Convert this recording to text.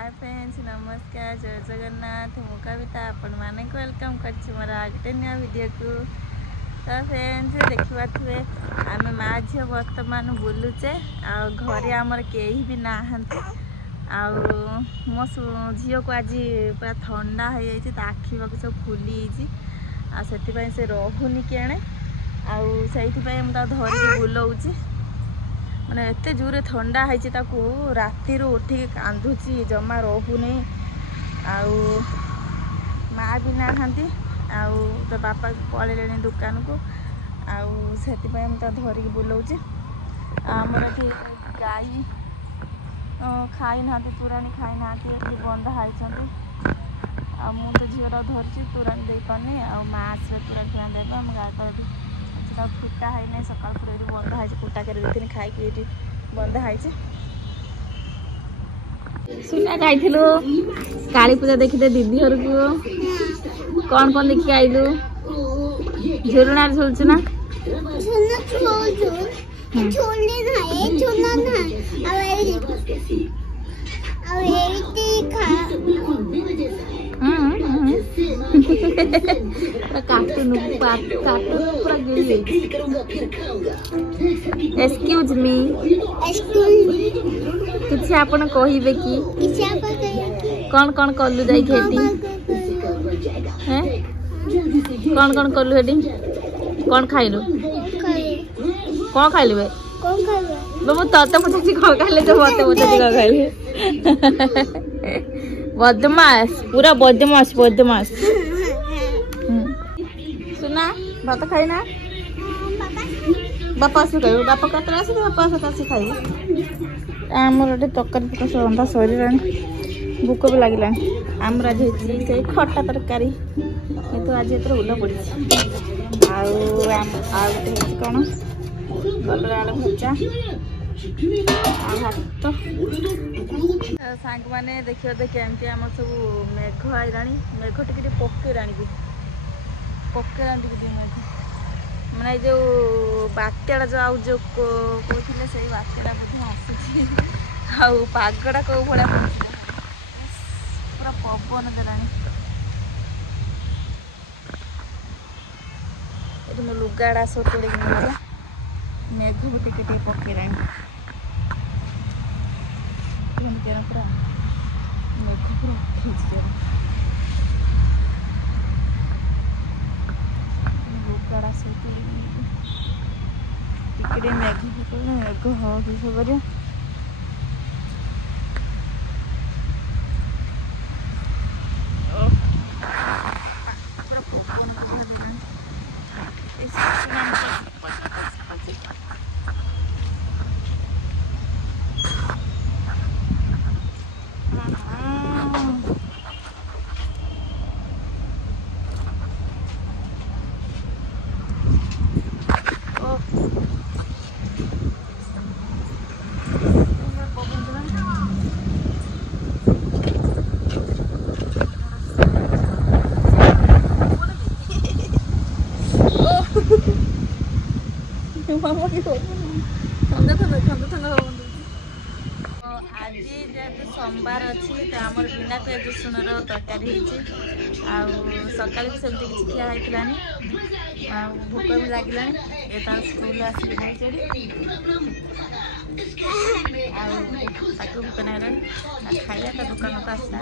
Hi friends नमस्कार जय जगन्नाथ मु कविता आपण माने वेलकम करछि मोर आगटे नया वीडियो को। तो फ्रेंड्स देखिबा थे आम माँ झील वर्तमान बुलुचे आ घरे आमर केही भी नाहंती आ मो झील को आज पूरा ठंडा हो जाइए आखि पाख सब फुली आ से रहुनी केणे आ धरिक बुलाऊँ मैंने एत जोरे ठंडा है राति उठिक कांदुची जमा रोनी माँ भी नहांती तो बापा पलैले दुकान को से धरिक बुलाऊँ आमर ये गाई खाई ना तोराणी खाई ना बंधा है मु तो झील धरची तोराणी दे पानी माँ आसवे तोराणी क्या देवे आम गाय कर फुटा है ना सका बंधा है कुटा कर खाई बंधा है सुना जाइलु काली पूजा देखते दीदी घर को कौन कौन देखिए आइलु झुलना झुलचु ना कार्टून पूरा एक्सक्यूज मी किसी आपन कहिबे कि कौन कौन कलु जाई खेती हैं कौन कौन कलु हेडी कौन खाइलु कौन खाइलु बे बाबू तते पछी कौन खाइले तो मते पछी कौन खाइले बदमाश पूरा बदमाश बदमाश सुना भात खाई ना बापा से खाइब बापा कतरा आसे बापा सत आसे खाइब आमर गोटे तरकारी पकाश रंधा सर भूक भी लगे आमर आज से खटा तरकारी तो आज एत उल पड़ी कौन कलरा आलू भजा भात सांग मैंने देखिए तो केमती आम सब मेघ आईला मेघ टिके पकेला मैंने जो बात्या जो आउ जो कहते से बात्या बोधे आसूसी आगटा कौ भाया पूरा पवन देला ये मो लुगाड़ा सब तोड़ मेघ भी टिके पकेला पूरा मेघ पूरा उठे लुगाड़ा सब टिके मेघ हो सब आज जेहतु सोमवार अच्छी तो आम बिना पियाज रसुण तरकारी सका भी सेमती किसी खिया होता भोक भी लगे ये तार स्कूल आसिक भोक ना खाइला दुकान को आसला